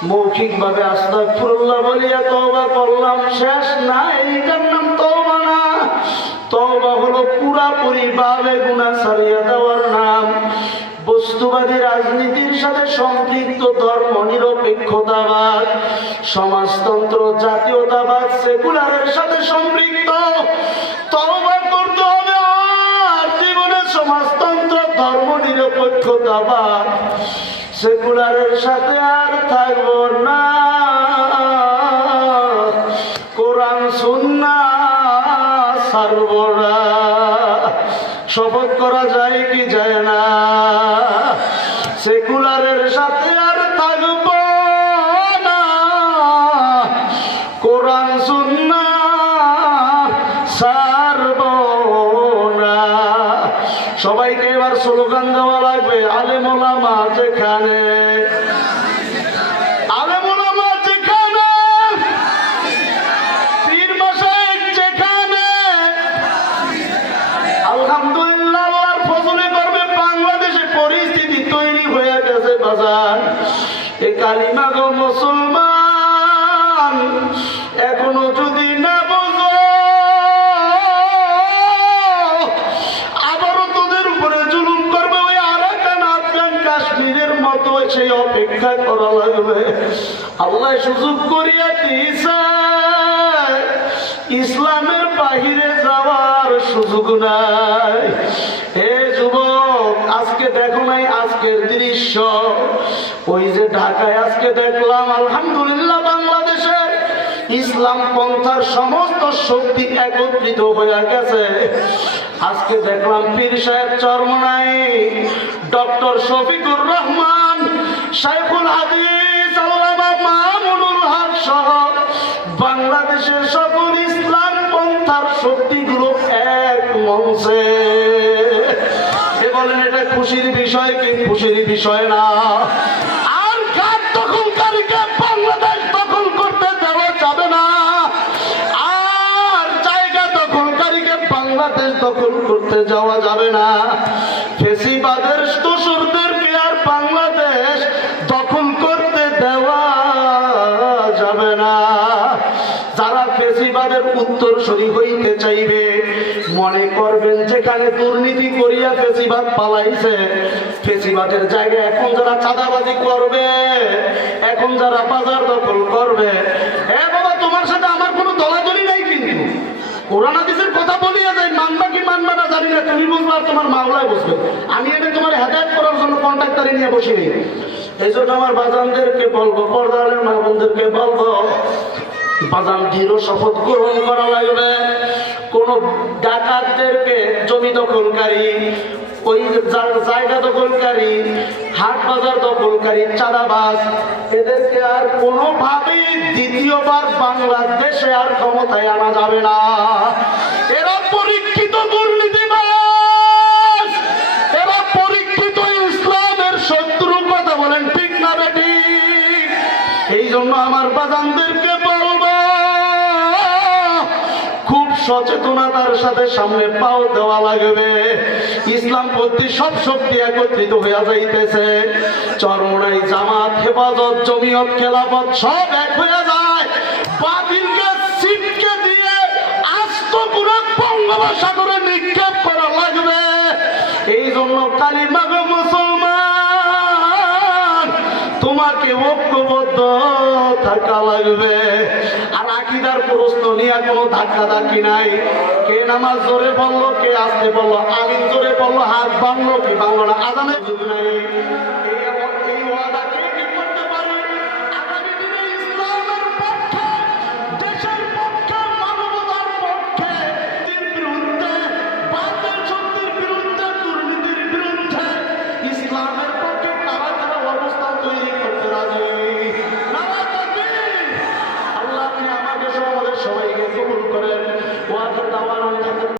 মৌখিক ভাবে আস্তাগফিরুল্লাহ বলিয়া তওবা করলাম, শেষ না, এইটার নাম তওবা না। তওবা হলো পুরাপুরি ভাবে গুনাহ ছাড়িয়ে দেওয়ার নাম। বস্তুবাদী রাজনীতির সাথে সম্পৃক্ত, ধর্ম নিরপেক্ষতাবাদ, সমাজতন্ত্র, জাতীয়তাবাদ, সেকুলারের সাথে সম্পৃক্ত, তওবা করতে হবে। আর জীবনে সমাজতন্ত্র, ধর্ম নিরপেক্ষতাবাদ, সেকুলারের সাথে আর থাকব না। কোরআন সুন্নাহ ছাড়ব না। শপথ করা যায় কি যায় না? সেকুলারের সাথে আর থাকব না। কোরআন সুন্নাহ ছাড়ব না। সবাইকে এবার স্লোগান দেওয়া লাগবে, আলেম ওলামা যেখানে, আলেম ওলামা যেখানে, পীর মাশায়েখ যেখানে। আলহামদুলিল্লাহ, আল্লাহর ফজলে করবে বাংলাদেশে পরিস্থিতি তৈরি হয়ে গেছে বাজার। এই কালিমা গো মুসলমান, এখনো যদি না বুঝো আবারও তোদের উপরে জুলুম করবে ওই আরাকান আফগান কাশ্মীরের মতো, সেই অপেক্ষা করা লাগবে। আল্লাহ সুযোগ করিয়া দিয়েছে, ইসলামের বাহিরে যাওয়ার সুযোগ নাই। হে যুবক, আজকে দেখো নাই আজকের দৃশ্য, ওই যে ঢাকায় আজকে দেখলাম আলহামদুলিল্লাহ বাংলাদেশে ইসলাম পন্থার সমস্ত শক্তি একত্রিত হয়ে গেছে। আজকে দেখলাম পীর সাহেব চরমনাই, ডক্টর শফিকুর রহমান, শাইখুল হাদিস আল্লামা মামুনুল হক সহ বাংলাদেশের সকল ইসলাম পন্থার শক্তিগুলো এক মঞ্চে। বলেন এটা খুশির বিষয় কি? খুশির বিষয় না। আর ঘাট দখলকারীকে বাংলাদেশ দখল করতে দেওয়া যাবে না, আর জায়গা দখলকারীকে বাংলাদেশ দখল করতে যাওয়া যাবে না। ফেসিবাদের দোসরদেরকে আর বাংলাদেশ দখল করতে দেওয়া যাবে না। যারা ফেসিবাদের উত্তরসূরি হইতে চাইবে মনে করবেন যেখানে দুর্নীতি করিয়া ফেসিবাদ পালাইছে, ফেসিবাদের জায়গায় এখন যারা চাঁদাবাজি করবে, এখন যারা বাজার দখল করবে, এ বাবা তোমার সাথে আমার কোনো দলাদলি নাই, কিন্তু কোরআন হাদিসের কথা বলিয়া যায়, মানবা কি মানবা না জানি না, তুমি বুঝবে আর তোমার মাওলায় বুঝবে। আমি এটা তোমার হেদায়েত করার জন্য কন্ট্রাক্টরে নিয়ে বসি নেই। এই জন্য আমার বাজানদেরকে বলবো, পর্দারের মা বোনদেরকে বলবো, বাজান দৃঢ় শপথ গ্রহণ করা লাগবে। কোন ডাকাতদেরকে, জমি দখলকারী, ওই জায়গা দখলকারী, হাট বাজার দখলকারী, চাঁদাবাজ, এদেরকে আর কোনোভাবেই দ্বিতীয়বার বাংলাদেশে আর ক্ষমতায় আনা যাবে না। এরা পরীক্ষিত দুর্নীতিবাজ, এরা পরীক্ষিত ইসলামের শত্রু। কথা বলেন ঠিক না বেটি? এই জন্য আমার বাজানদেরকে বলবো, খুব সচেতনতার সাথে সামনে পাও দেওয়া লাগবে। ইসলাম পন্থী সব শক্তি একত্রিত হইয়া যাইতেছে। চরমনাই জামাত, হেফাজত, জমিয়ত, খেলাফত সব এক হয়ে যায়। বাতিলকে ছিটকে দিয়ে আস্ত পুরো বঙ্গোপসাগরে নিক্ষেপ করা লাগবে। এই জন্য কালিমা গো মুসলমান, তোমাকে ঐক্যবদ্ধ থাকা লাগবে। আর আকীদার প্রশ্ন নিয়ে কোনো ধাক্কা ধাক্কি নাই। কে নামাজ জোরে বললো, কে আসতে বললো, আমিন জোরে বললো, হাত বাংলো কি বাংলো না, আজানের যুগ নাই। এই ওয়াদা কে কি করতে পারে? আগামী দিনে ইসলামের পক্ষে, দেশের পক্ষে, মানবতার পক্ষে, বিরুদ্ধে, বাতিল শক্তির বিরুদ্ধে, দুর্নীতির বিরুদ্ধে ইসলামের পক্ষে কারা কারা অবস্থান তৈরি করতে রাজি? আল্লাহ আপনি আমাকে সহ আমাদের সবাইকে কবুল করেন।